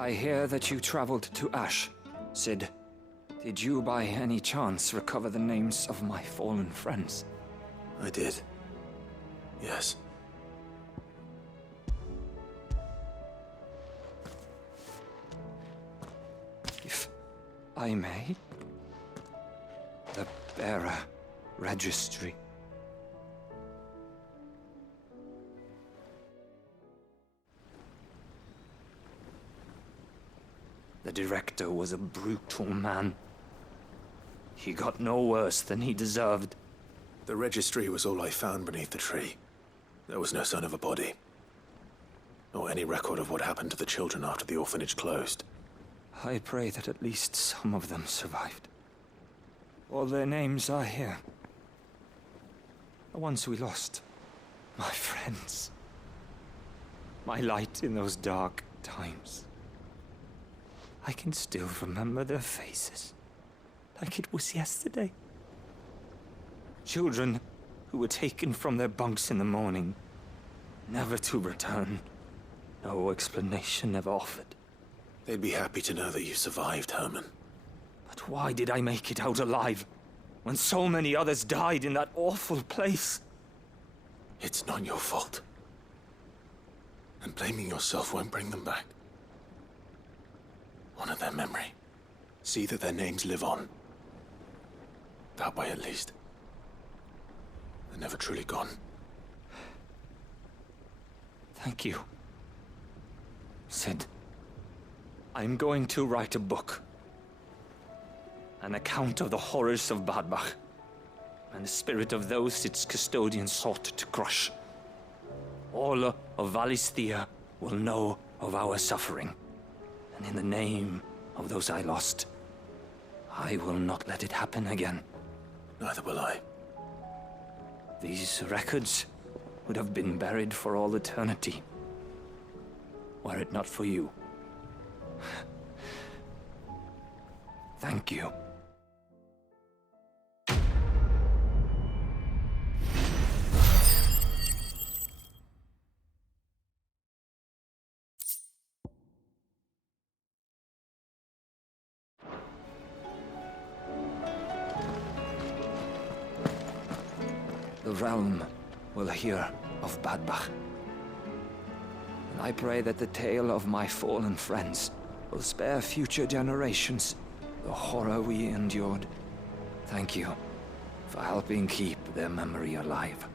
I hear that you traveled to Ash, Sid. Did you by any chance recover the names of my fallen friends? I did. Yes. If I may? The bearer registry. The director was a brutal man. He got no worse than he deserved. The registry was all I found beneath the tree. There was no sign of a body. Or any record of what happened to the children after the orphanage closed. I pray that at least some of them survived. All their names are here. The ones we lost. My friends. My light in those dark times. I can still remember their faces, like it was yesterday. Children who were taken from their bunks in the morning, never to return. No explanation ever offered. They'd be happy to know that you survived, Herman. But why did I make it out alive, when so many others died in that awful place? It's not your fault. And blaming yourself won't bring them back. Honor their memory. See that their names live on. That way, at least. They're never truly gone. Thank you, Sid. I'm going to write a book. An account of the horrors of Bad Bach, and the spirit of those its custodians sought to crush. All of Valisthea will know of our suffering. And in the name of those I lost, I will not let it happen again. Neither will I. These records would have been buried for all eternity, were it not for you. Thank you. The realm will hear of Bad Bach. And I pray that the tale of my fallen friends will spare future generations the horror we endured. Thank you for helping keep their memory alive.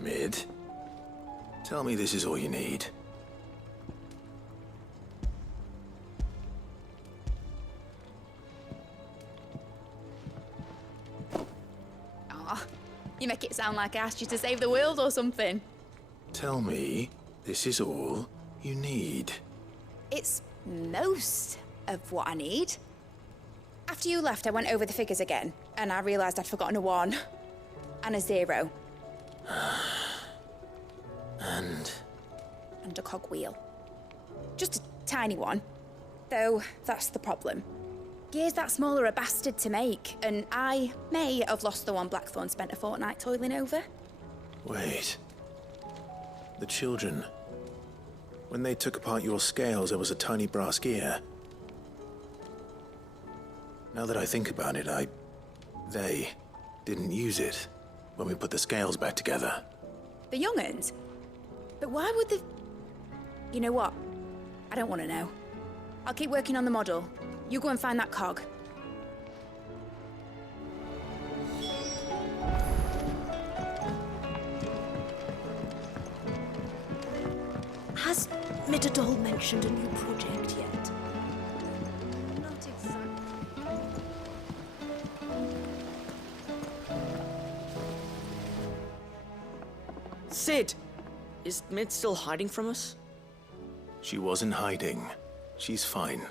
Mid, tell me this is all you need. Aw, you make it sound like I asked you to save the world or something. Tell me this is all you need. It's most of what I need. After you left, I went over the figures again, and I realized I'd forgotten a 1 and a 0. And a cogwheel. Just a tiny one. Though, that's the problem. Gears that small are a bastard to make, and I may have lost the one Blackthorn spent a fortnight toiling over. Wait. The children. When they took apart your scales, there was a tiny brass gear. Now that I think about it, they didn't use it when we put the scales back together. The young'uns? But why would the... You know what? I don't want to know. I'll keep working on the model. You go and find that cog. Has Midadol mentioned a new project yet? Not exactly. Sid! Is Mid still hiding from us? She wasn't hiding. She's fine.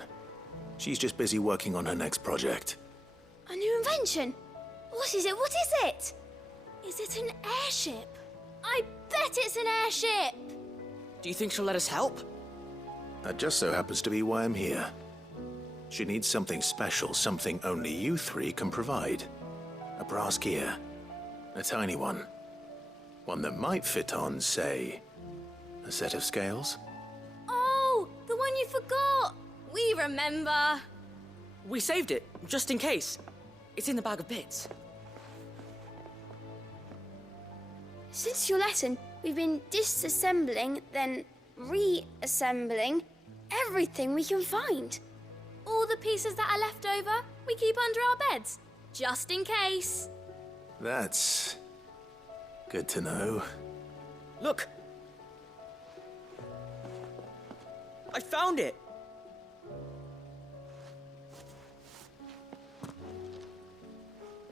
She's just busy working on her next project. A new invention? What is it? What is it? Is it an airship? I bet it's an airship! Do you think she'll let us help? That just so happens to be why I'm here. She needs something special, something only you three can provide. A brass gear. A tiny one. One that might fit on, say, a set of scales? Oh, the one you forgot! We remember! We saved it, just in case. It's in the bag of bits. Since your lesson, we've been disassembling, then reassembling everything we can find. All the pieces that are left over, we keep under our beds, just in case. That's good to know. Look! I found it!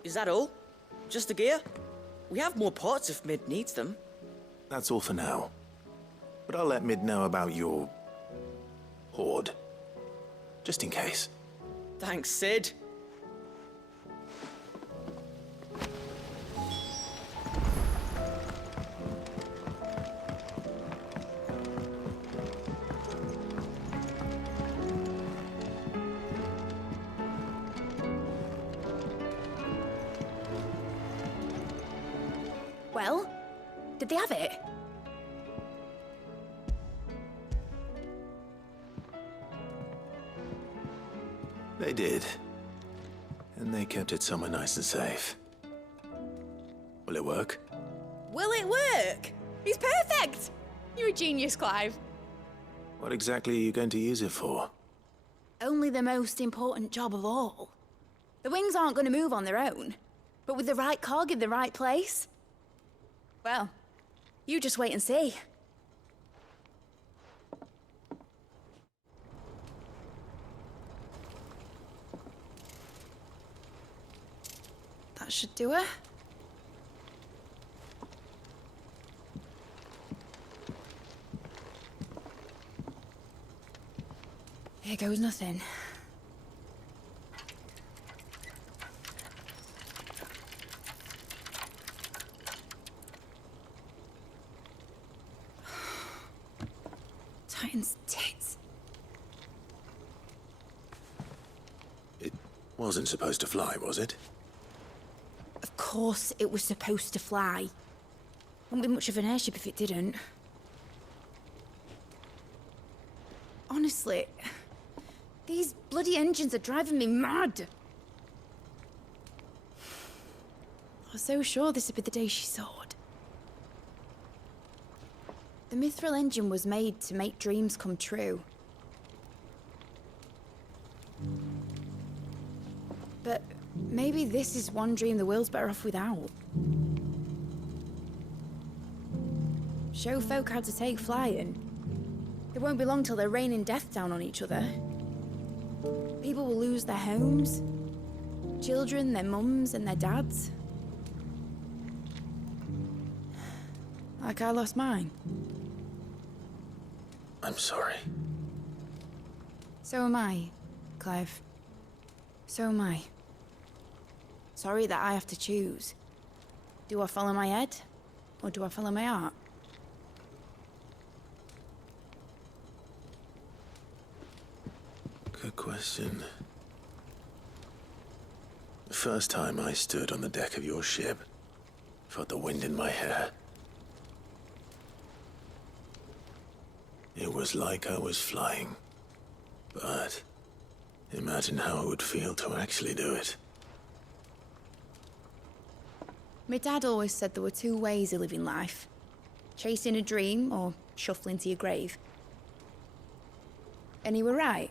Is that all? Just the gear? We have more parts if Mid needs them. That's all for now. But I'll let Mid know about your hoard. Just in case. Thanks, Sid. Well, did they have it? They did. And they kept it somewhere nice and safe. Will it work? Will it work? He's perfect! You're a genius, Clive. What exactly are you going to use it for? Only the most important job of all. The wings aren't going to move on their own, but with the right cog in the right place. Well, you just wait and see. That should do it. Here goes nothing. Titan's tits. It wasn't supposed to fly, was it? Of course it was supposed to fly. Wouldn't be much of an airship if it didn't. Honestly, these bloody engines are driving me mad. I was so sure this would be the day she soared. The Mithril engine was made to make dreams come true. But maybe this is one dream the world's better off without. Show folk how to take flying. It won't be long till they're raining death down on each other. People will lose their homes. Children, their mums and their dads. Like I lost mine. I'm sorry. So am I, Clive. So am I. Sorry that I have to choose. Do I follow my head, or do I follow my heart? Good question. The first time I stood on the deck of your ship, felt the wind in my hair. It was like I was flying. But imagine how it would feel to actually do it. My dad always said there were two ways of living life. Chasing a dream or shuffling to your grave. And he were right.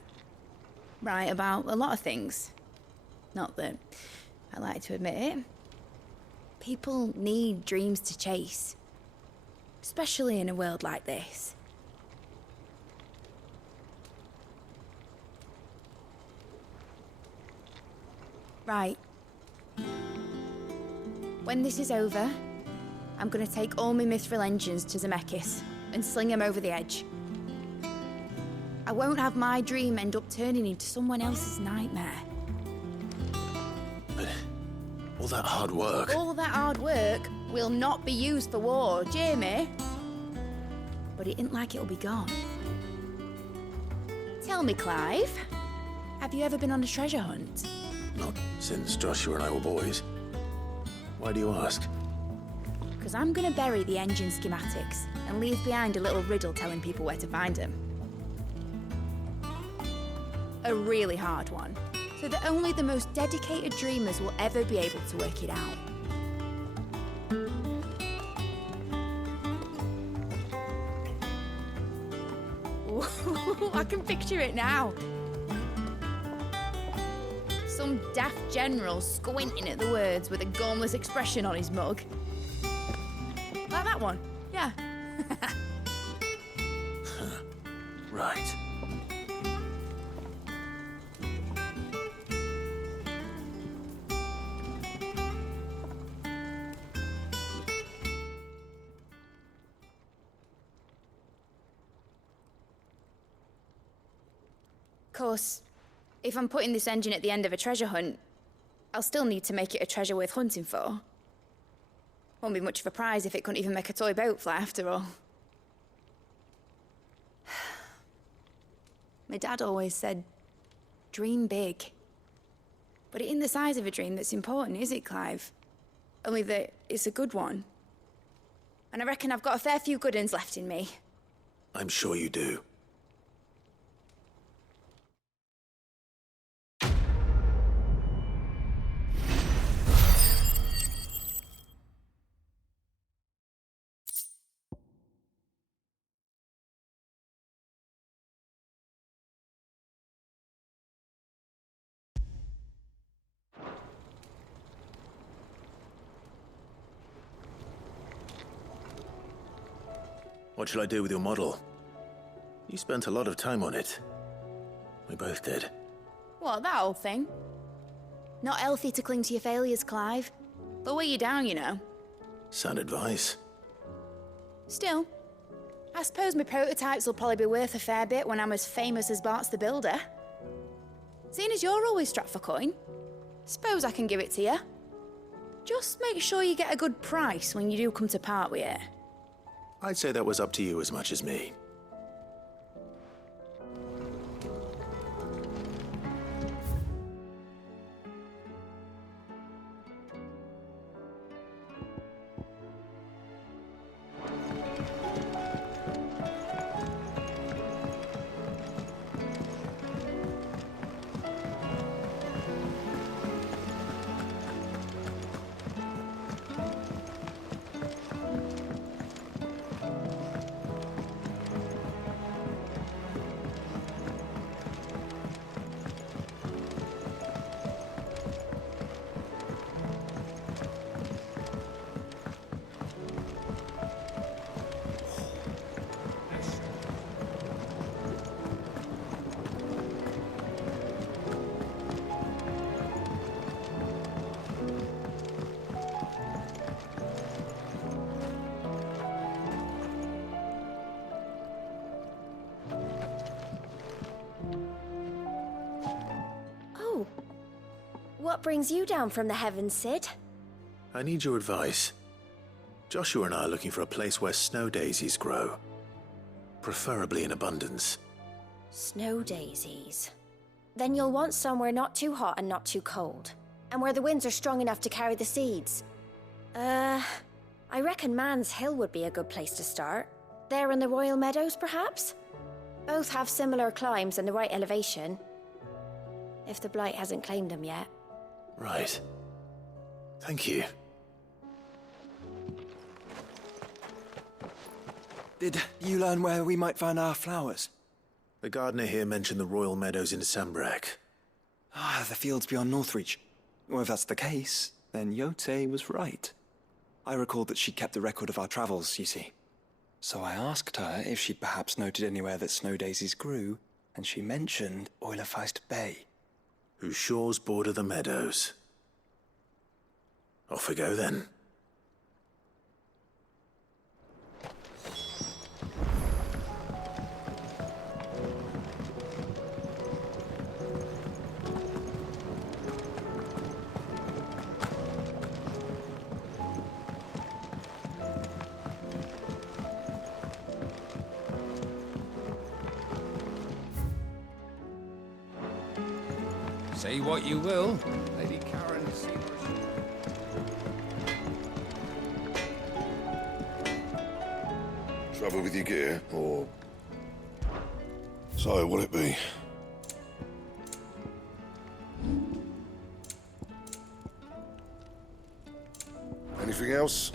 Right about a lot of things. Not that I like to admit it. People need dreams to chase. Especially in a world like this. Right. When this is over, I'm gonna take all my Mithril engines to Zemeckis and sling them over the edge. I won't have my dream end up turning into someone else's nightmare. But all that hard work... All that hard work will not be used for war, Jamie. But it ain't like it'll be gone. Tell me, Clive, have you ever been on a treasure hunt? Not since Joshua and I were boys. Why do you ask? Because I'm going to bury the engine schematics and leave behind a little riddle telling people where to find them. A really hard one, so that only the most dedicated dreamers will ever be able to work it out. Ooh, I can picture it now. Some daft general squinting at the words with a gormless expression on his mug. Like that one, yeah. Right. Of course, if I'm putting this engine at the end of a treasure hunt, I'll still need to make it a treasure worth hunting for. Won't be much of a prize if it couldn't even make a toy boat fly after all. My dad always said, dream big. But it ain't the size of a dream that's important, is it, Clive? Only that it's a good one. And I reckon I've got a fair few good uns left in me. I'm sure you do. What shall I do with your model? You spent a lot of time on it. We both did. What, that old thing? Not healthy to cling to your failures, Clive. They'll weigh you down, you know. Sound advice. Still, I suppose my prototypes will probably be worth a fair bit when I'm as famous as Bart's the Builder. Seeing as you're always strapped for coin, suppose I can give it to you. Just make sure you get a good price when you do come to part with it. I'd say that was up to you as much as me. What brings you down from the heavens, Sid? I need your advice. Joshua and I are looking for a place where snow daisies grow. Preferably in abundance. Snow daisies. Then you'll want somewhere not too hot and not too cold. And where the winds are strong enough to carry the seeds. I reckon Man's Hill would be a good place to start. There in the Royal Meadows, perhaps? Both have similar climbs and the right elevation. If the Blight hasn't claimed them yet. Right. Thank you. Did you learn where we might find our flowers? The gardener here mentioned the Royal Meadows in Sambrek. Ah, the fields beyond Northreach. Well, if that's the case, then Yote was right. I recalled that she kept the record of our travels, you see. So I asked her if she'd perhaps noted anywhere that snow daisies grew, and she mentioned Oilerfeist Bay. Whose shores border the meadows. Off we go then. Say what you will, Lady Karen seems... Trouble with your gear, or... So, what'll it be? Anything else?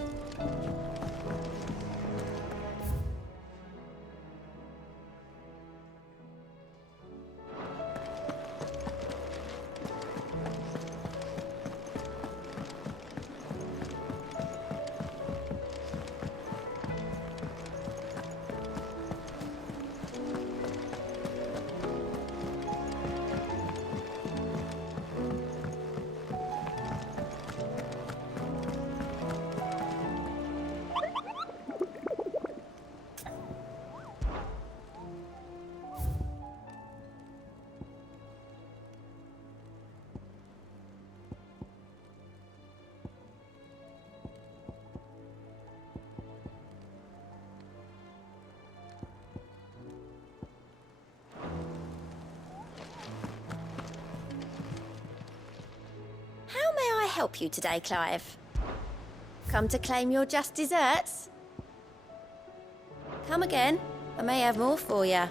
How may I help you today, Clive? Come to claim your just desserts? Come again. I may have more for you.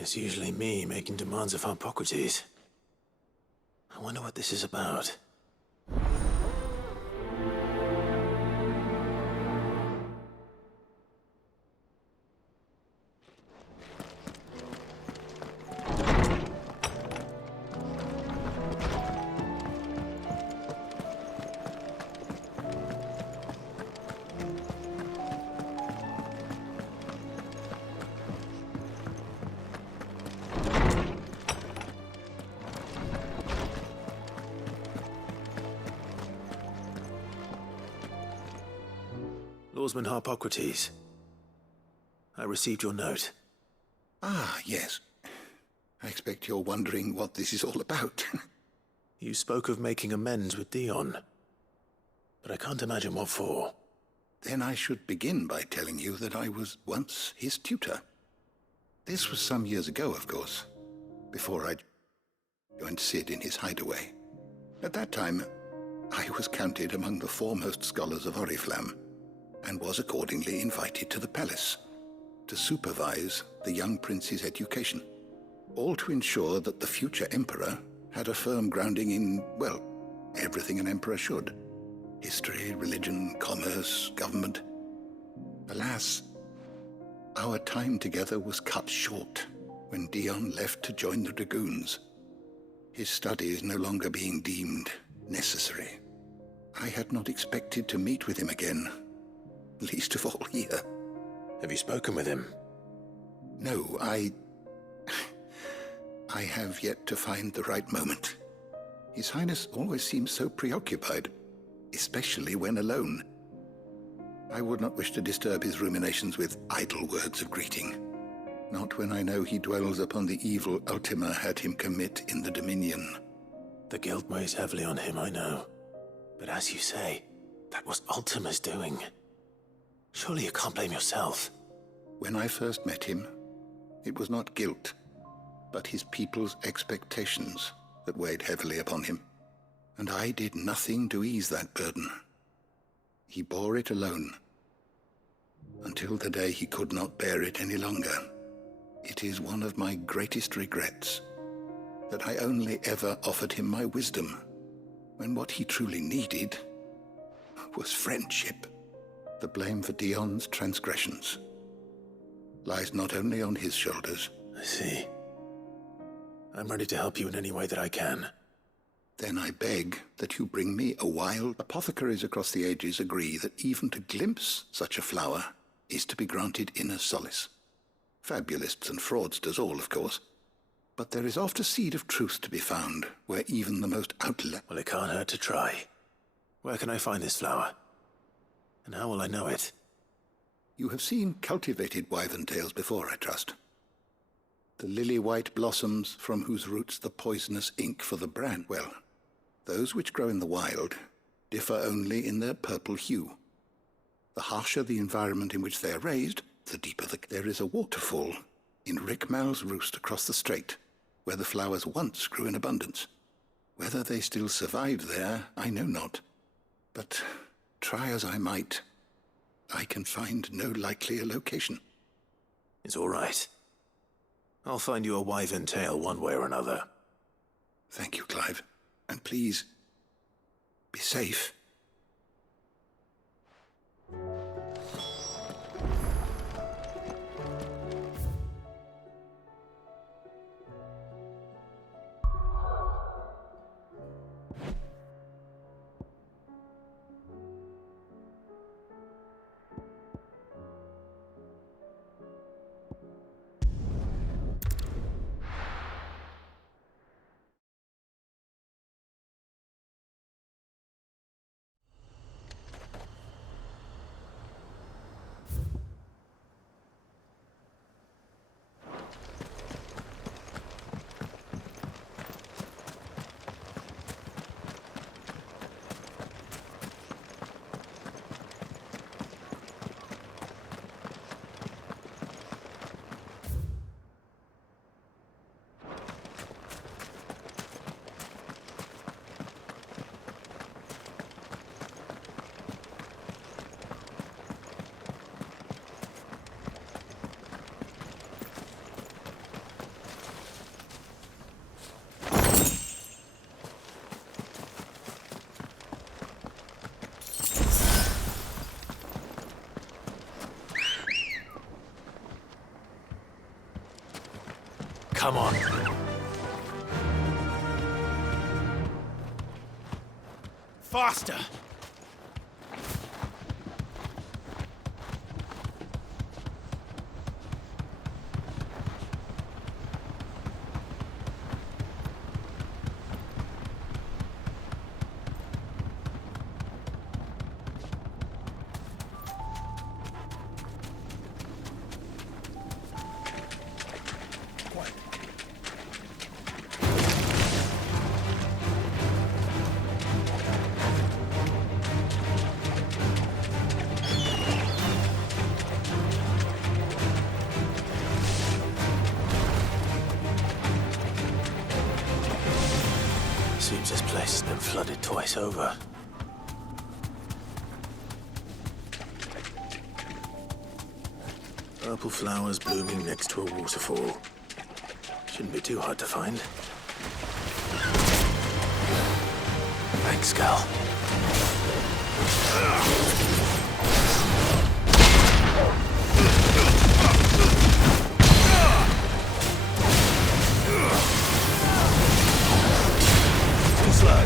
It's usually me making demands of Harpocrates. I wonder what this is about. Oarsman Harpocrates. I received your note. Ah, yes. I expect you're wondering what this is all about. You spoke of making amends with Dion, but I can't imagine what for. Then I should begin by telling you that I was once his tutor. This was some years ago, of course, before I joined Sid in his hideaway. At that time, I was counted among the foremost scholars of Oriflamme, and was accordingly invited to the palace to supervise the young prince's education, all to ensure that the future emperor had a firm grounding in, well, everything an emperor should. History, religion, commerce, government. Alas, our time together was cut short when Dion left to join the Dragoons, his studies no longer being deemed necessary. I had not expected to meet with him again, least of all here. Have you spoken with him? No, I have yet to find the right moment. His Highness always seems so preoccupied, especially when alone. I would not wish to disturb his ruminations with idle words of greeting, not when I know he dwells upon the evil Ultima had him commit in the Dominion. The guilt weighs heavily on him, I know. But as you say, that was Ultima's doing. Surely you can't blame yourself. When I first met him, it was not guilt, but his people's expectations that weighed heavily upon him. And I did nothing to ease that burden. He bore it alone, until the day he could not bear it any longer. It is one of my greatest regrets that I only ever offered him my wisdom, when what he truly needed was friendship. The blame for Dion's transgressions lies not only on his shoulders. I see. I'm ready to help you in any way that I can. Then I beg that you bring me a wild. Apothecaries across the ages agree that even to glimpse such a flower is to be granted inner solace. Fabulists and fraudsters all, of course. But there is oft a seed of truth to be found, where even the most Well, it can't hurt to try. Where can I find this flower? And how will I know it? You have seen cultivated wyvern tails before, I trust. The lily-white blossoms from whose roots the poisonous ink for the brand. Well, those which grow in the wild differ only in their purple hue. The harsher the environment in which they are raised, the deeper There is a waterfall in Rickmal's roost across the strait, where the flowers once grew in abundance. Whether they still survive there, I know not. But try as I might, I can find no likelier location. It's all right. I'll find you a wyvern tail one way or another. Thank you, Clive. And please, be safe. Come on. Faster! twice and then flooded twice over. Purple flowers blooming next to a waterfall. Shouldn't be too hard to find. Thanks, Gal. Too slow.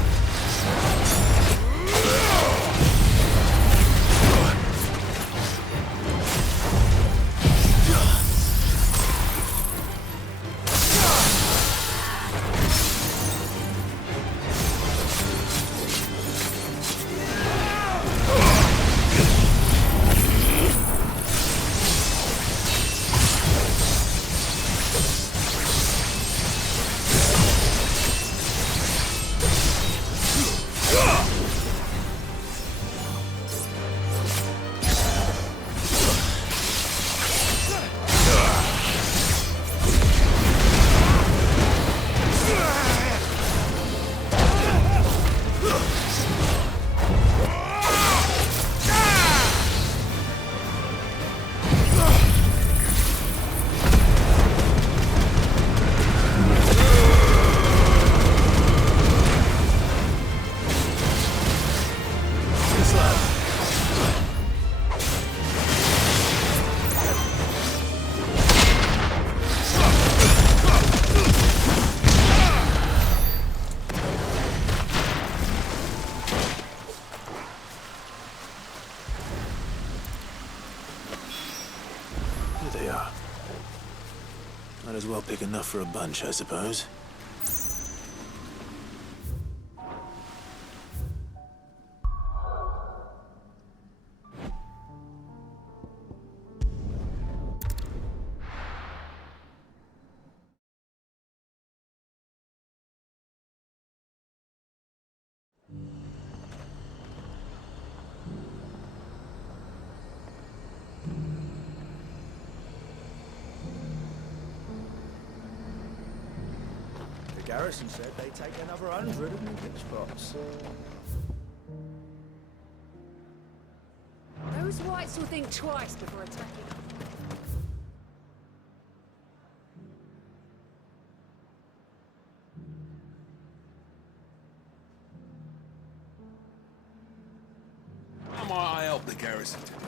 They are. Might as well pick enough for a bunch, I suppose. The garrison said they'd take another 100 of new pitchpots. Those whites will think twice before attacking. How might I help the garrison today?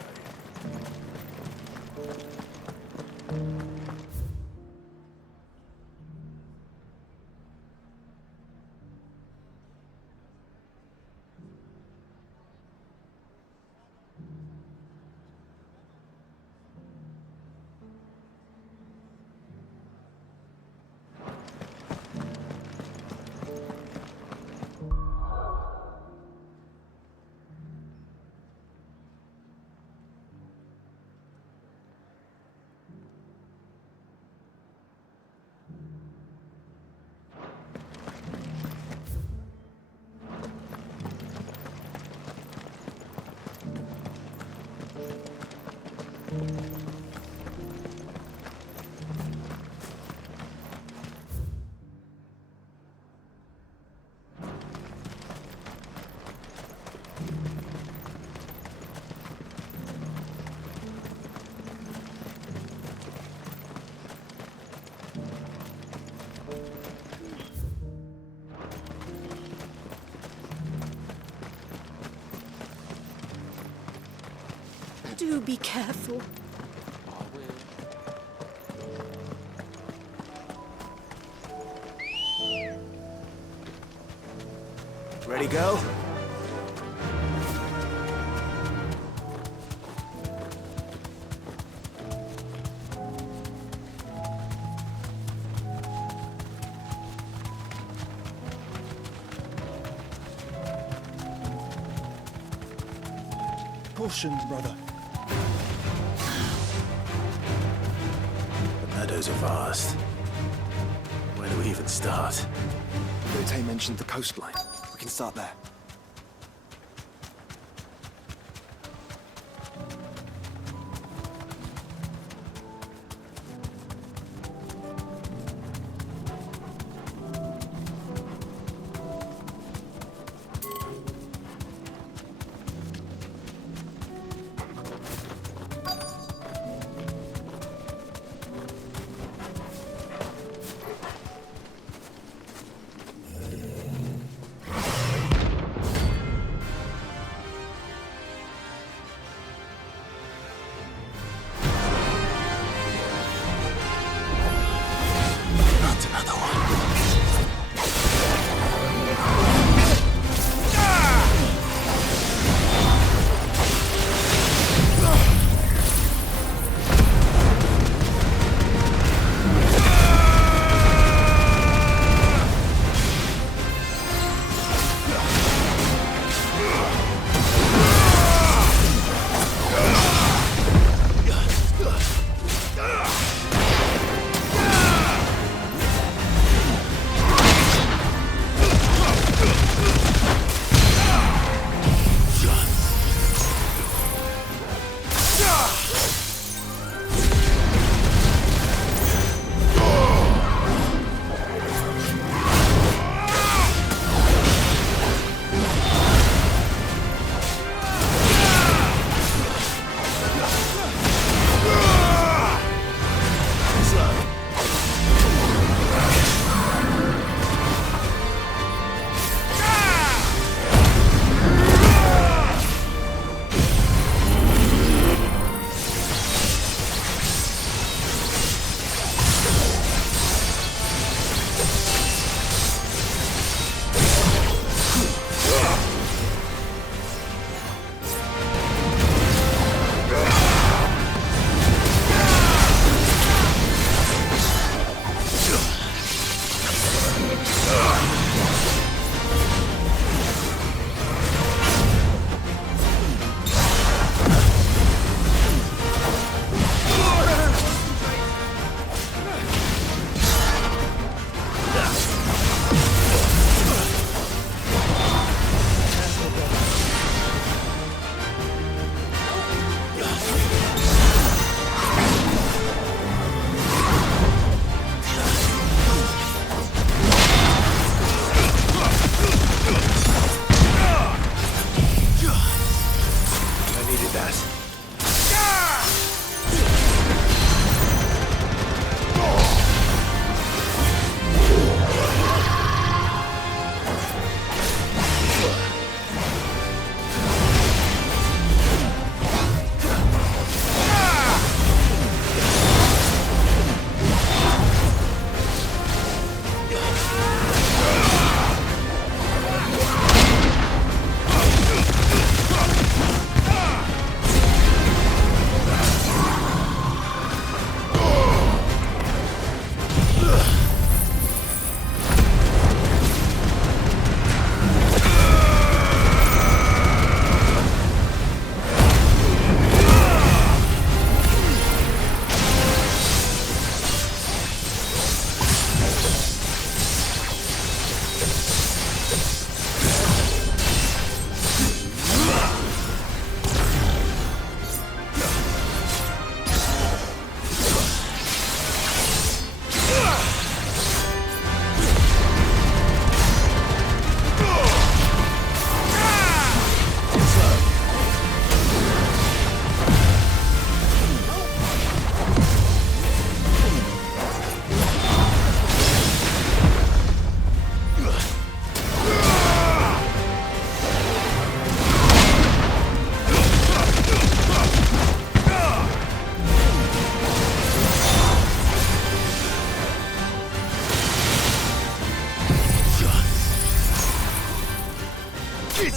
Do be careful. Ready, go? Caution, brother. The meadows are vast. Where do we even start? Yote mentioned the coastline. We can start there.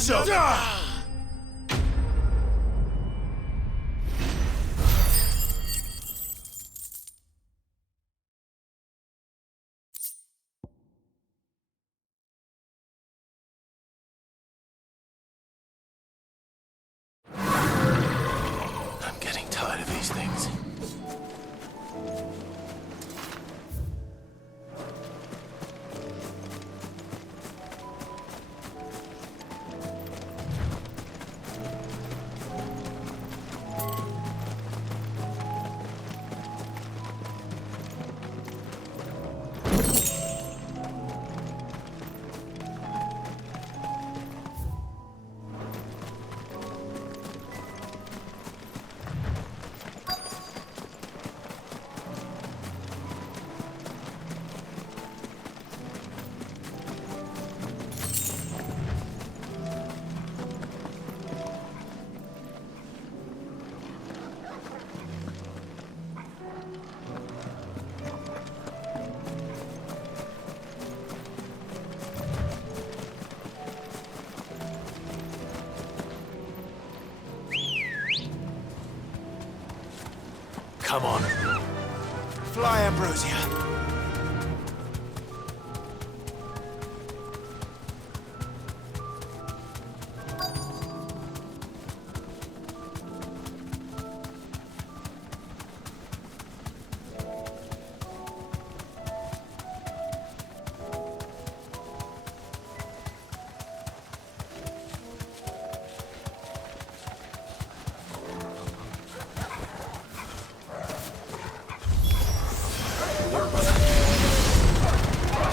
yourself! I'm getting tired of these things. Come on. Fly, Ambrosia.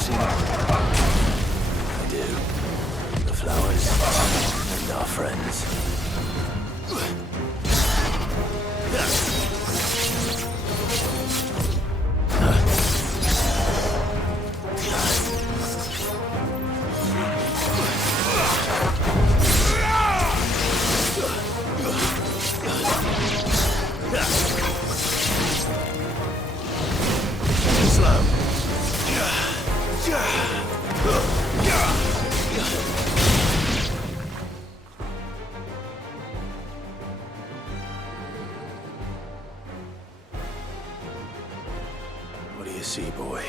I do. The flowers and our friends. Slow. What do you see, boy?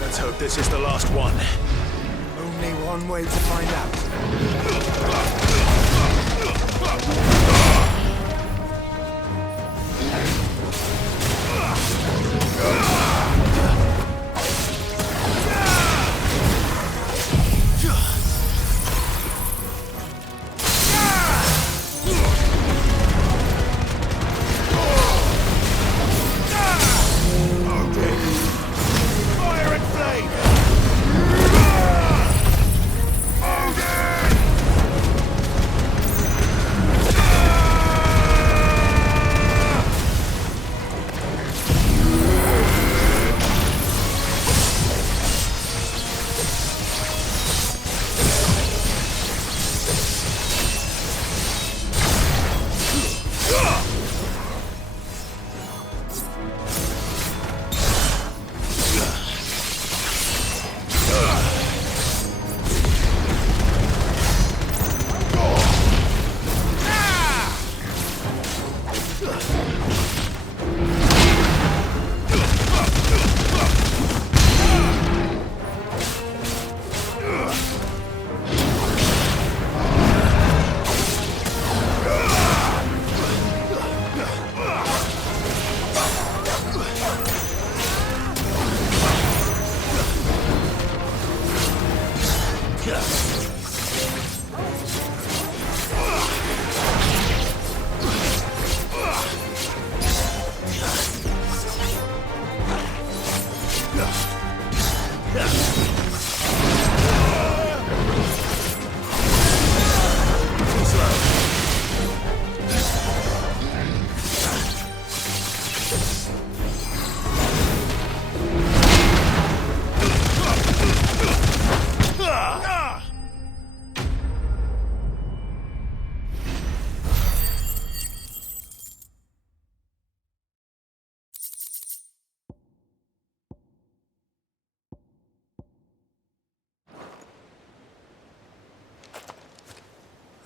Let's hope this is the last one. Only one way to find out. Fire and flame!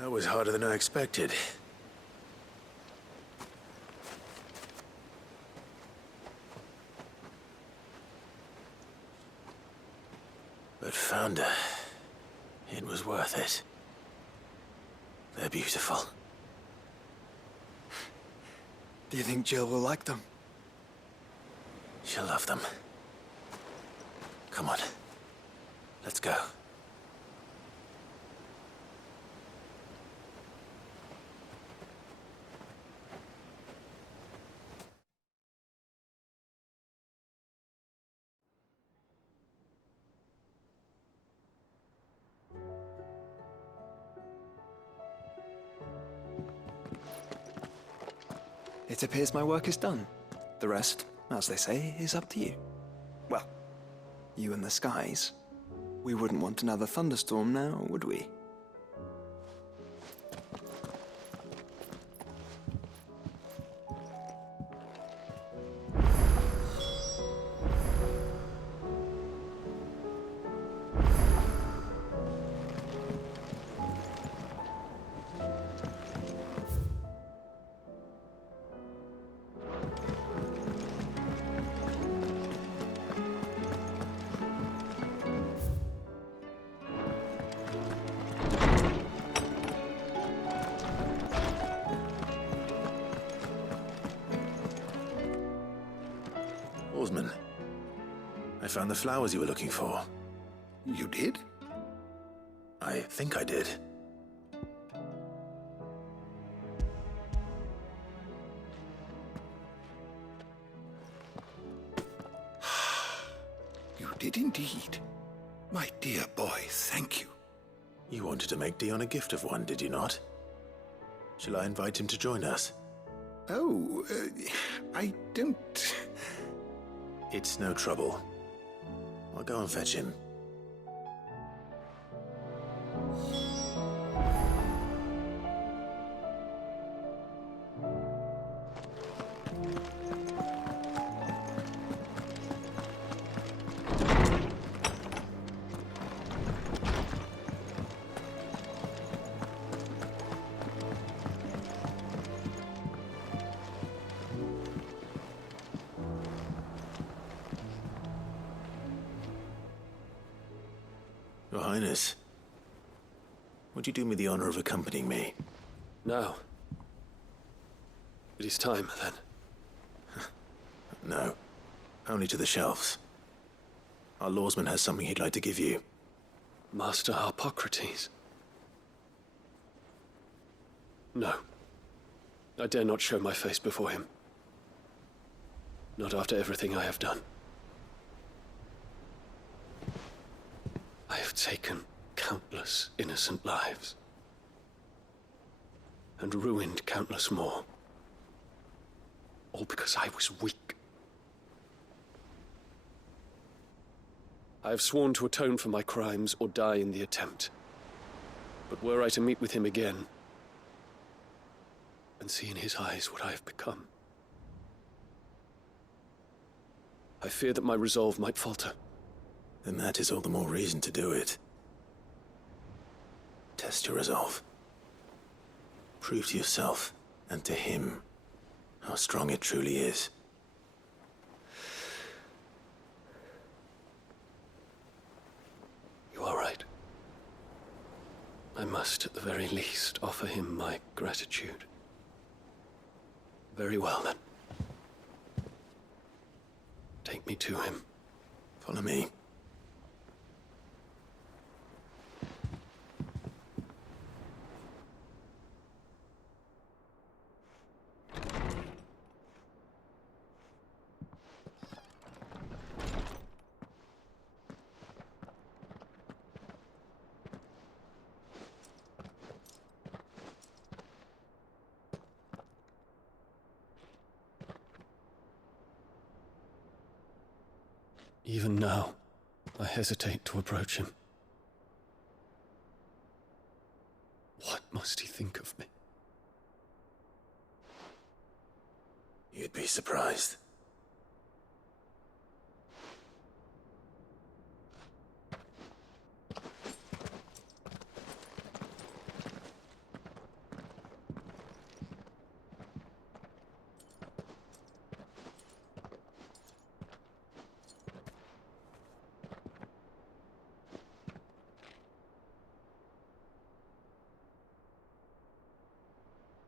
That was harder than I expected. But found her. It was worth it. They're beautiful. Do you think Jill will like them? She'll love them. Come on. Let's go. It appears my work is done. The rest, as they say, is up to you. Well, you and the skies. We wouldn't want another thunderstorm now, would we? Oarsman, I found the flowers you were looking for. You did? I think I did. You did indeed. My dear boy, thank you. You wanted to make Dion a gift of one, did you not? Shall I invite him to join us? Oh, I don't... It's no trouble. I'll go and fetch him. Your Highness, would you do me the honor of accompanying me? No. It is time, then. No, only to the shelves. Our lawsman has something he'd like to give you. Master Harpocrates. No. I dare not show my face before him. Not after everything I have done. I have taken countless innocent lives. And ruined countless more. All because I was weak. I have sworn to atone for my crimes or die in the attempt. But were I to meet with him again, and see in his eyes what I have become, I fear that my resolve might falter. Then that is all the more reason to do it. Test your resolve. Prove to yourself, and to him, how strong it truly is. You are right. I must, at the very least, offer him my gratitude. Very well, then. Take me to him. Follow me. Even now, I hesitate to approach him. What must he think of me? You'd be surprised.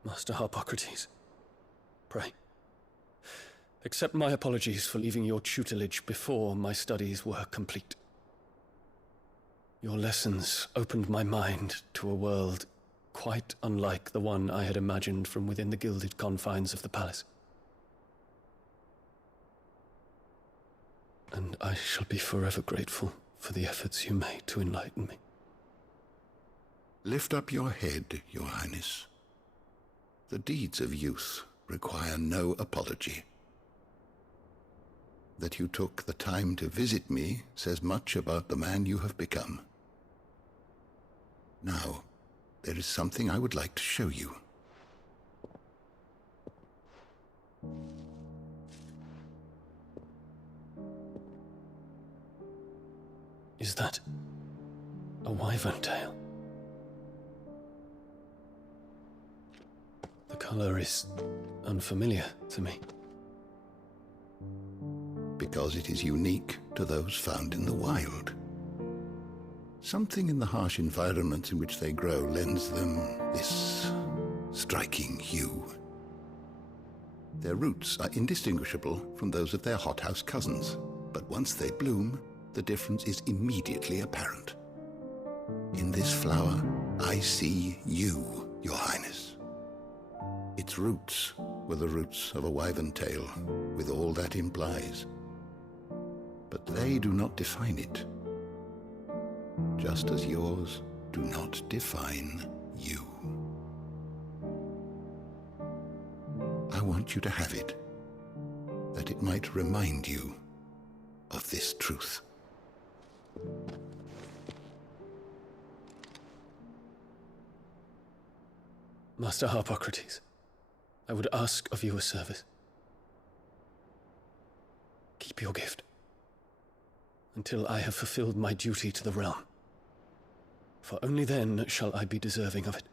Master Harpocrates, pray, accept my apologies for leaving your tutelage before my studies were complete. Your lessons opened my mind to a world quite unlike the one I had imagined from within the gilded confines of the palace. And I shall be forever grateful for the efforts you made to enlighten me. Lift up your head, Your Highness. The deeds of youth require no apology. That you took the time to visit me says much about the man you have become. Now, there is something I would like to show you. Is that a wyvern tail? The color is unfamiliar to me. Because it is unique to those found in the wild. Something in the harsh environments in which they grow lends them this striking hue. Their roots are indistinguishable from those of their hothouse cousins, but once they bloom, the difference is immediately apparent. In this flower, I see you, Your Highness. Its roots were the roots of a wyvern tail, with all that implies. But they do not define it, just as yours do not define you. I want you to have it, that it might remind you of this truth. Master Harpocrates, I would ask of you a service. Keep your gift until I have fulfilled my duty to the realm, for only then shall I be deserving of it.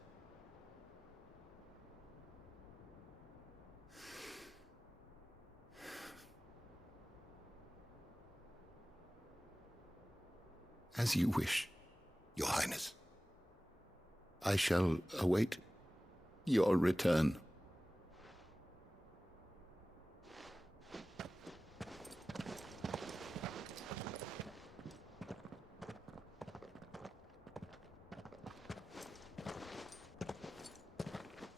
As you wish, Your Highness. I shall await your return.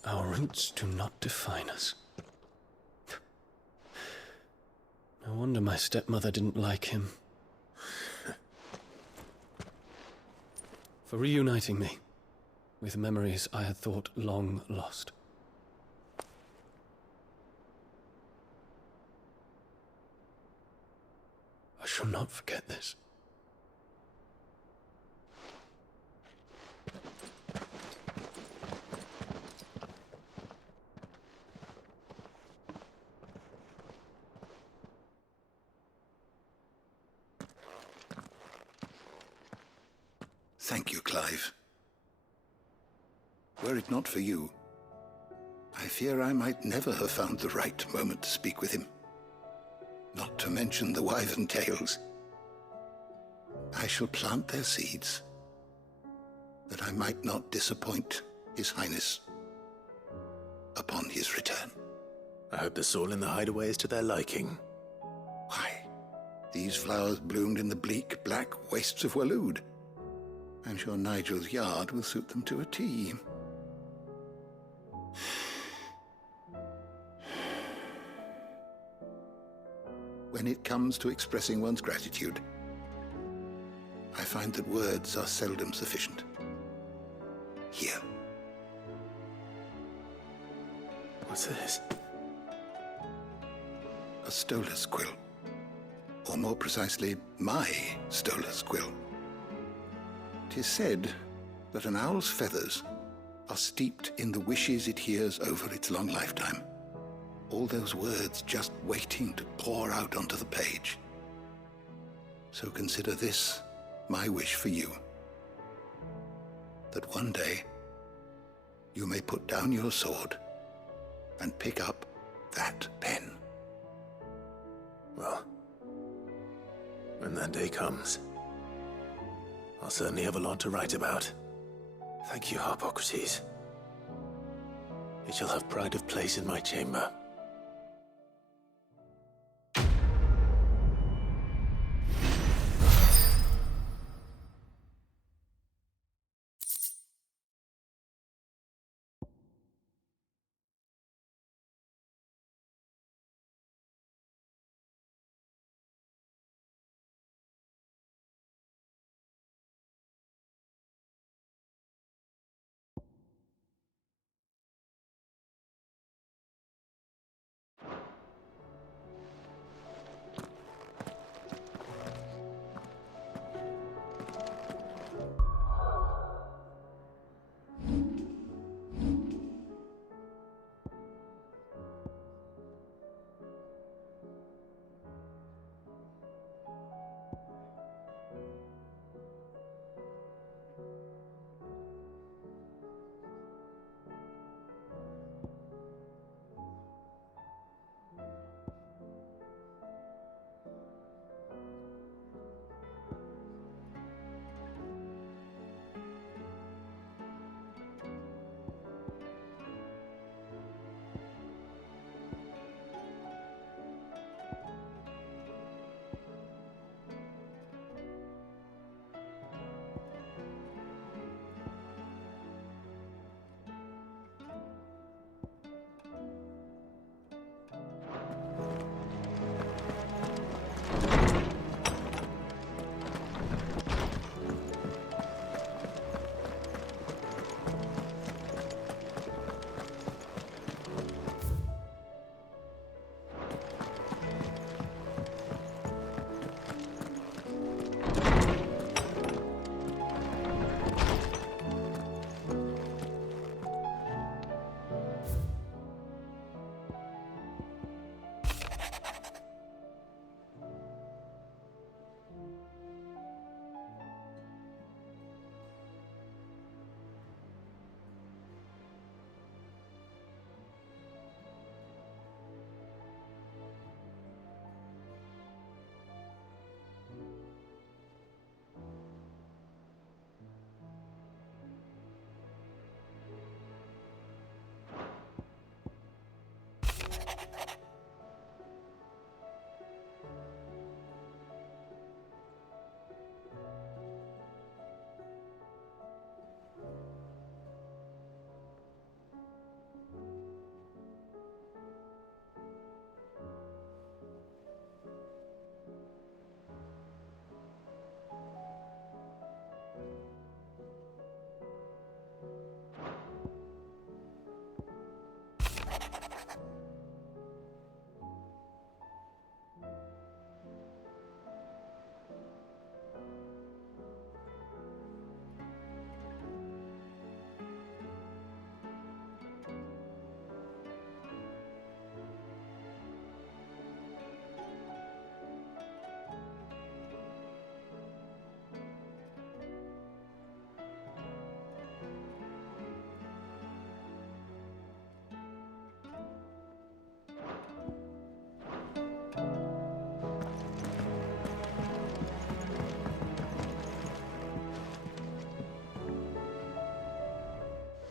Our roots do not define us. No wonder my stepmother didn't like him. For reuniting me with memories I had thought long lost. I shall not forget this. Thank you, Clive. Were it not for you, I fear I might never have found the right moment to speak with him. Not to mention the wyvern tales. I shall plant their seeds, that I might not disappoint His Highness upon his return. I hope the soil in the hideaway is to their liking. Why, these flowers bloomed in the bleak, black wastes of Waloed. I'm sure Nigel's yard will suit them to a T. When it comes to expressing one's gratitude, I find that words are seldom sufficient. Here. What's this? A stolas quill. Or more precisely, my stolas quill. 'Tis said that an owl's feathers are steeped in the wishes it hears over its long lifetime. All those words just waiting to pour out onto the page. So consider this my wish for you. That one day you may put down your sword and pick up that pen. Well, when that day comes, I'll certainly have a lot to write about. Thank you, Harpocrates. It shall have pride of place in my chamber.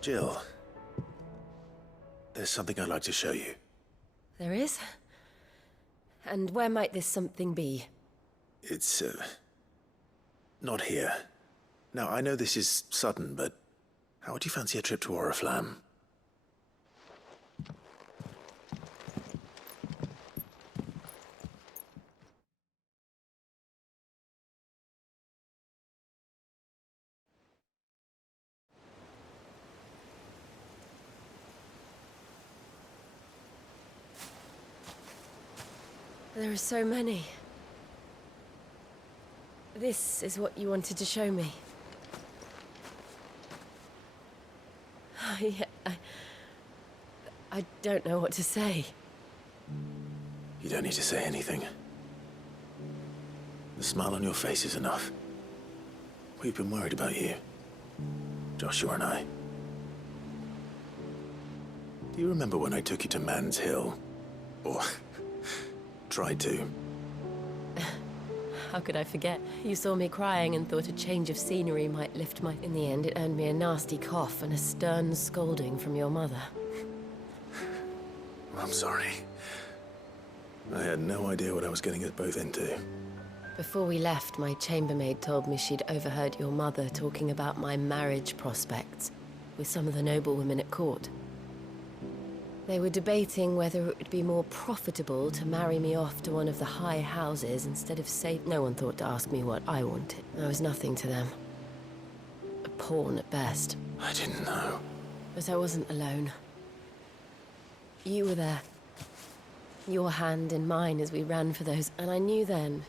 Jill, there's something I'd like to show you. There is? And where might this something be? It's, not here. Now, I know this is sudden, but how would you fancy a trip to Oriflamme? There are so many. This is what you wanted to show me. I don't know what to say. You don't need to say anything. The smile on your face is enough. We've been worried about you, Joshua and I. Do you remember when I took you to Man's Hill? Or tried to? How could I forget? You saw me crying and thought a change of scenery might lift my... In the end, it earned me a nasty cough and a stern scolding from your mother. I'm sorry. I had no idea what I was getting us both into. Before we left, my chambermaid told me she'd overheard your mother talking about my marriage prospects with some of the noblewomen at court. They were debating whether it would be more profitable to marry me off to one of the high houses instead of No one thought to ask me what I wanted. I was nothing to them. A pawn at best. I didn't know. But I wasn't alone. You were there. Your hand in mine as we ran for those, and I knew then,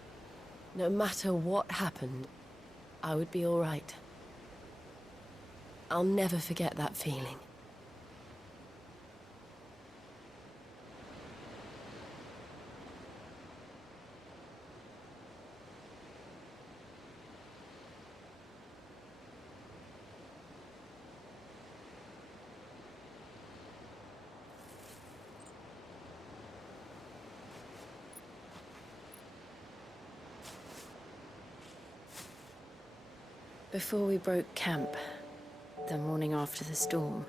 no matter what happened, I would be all right. I'll never forget that feeling. Before we broke camp, the morning after the storm,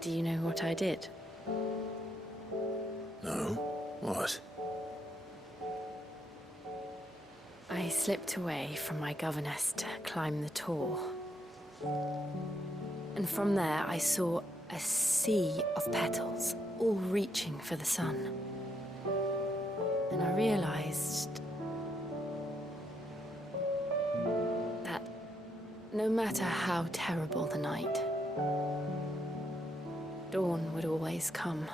do you know what I did? No? What? I slipped away from my governess to climb the tor. And from there I saw a sea of petals, all reaching for the sun. And I realized no matter how terrible the night, dawn would always come.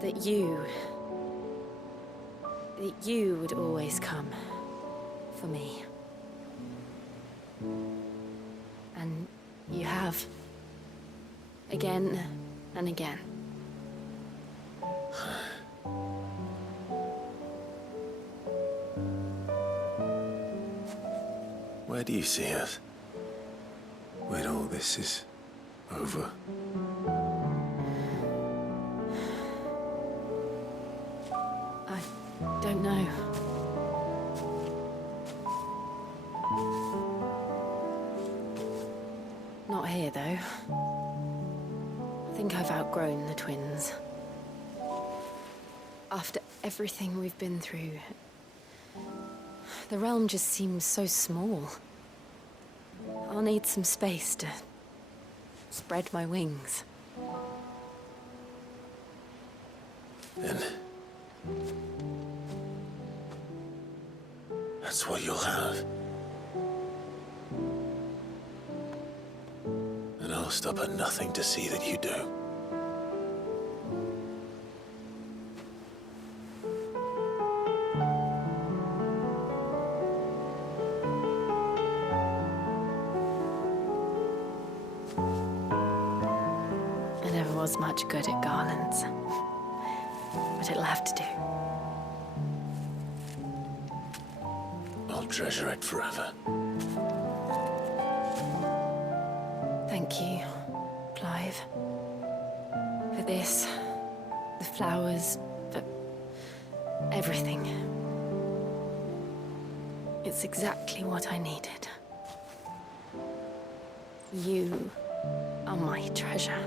That you would always come for me. And you have. Again and again. Where do you see us? When all this is over? I don't know. Not here, though. I think I've outgrown the twins. After everything we've been through, the realm just seems so small. I'll need some space to spread my wings. Then that's what you'll have. And I'll stop at nothing to see that you do. Was much good at garlands, but it'll have to do. I'll treasure it forever. Thank you, Clive, for this, the flowers, for everything. It's exactly what I needed. You are my treasure.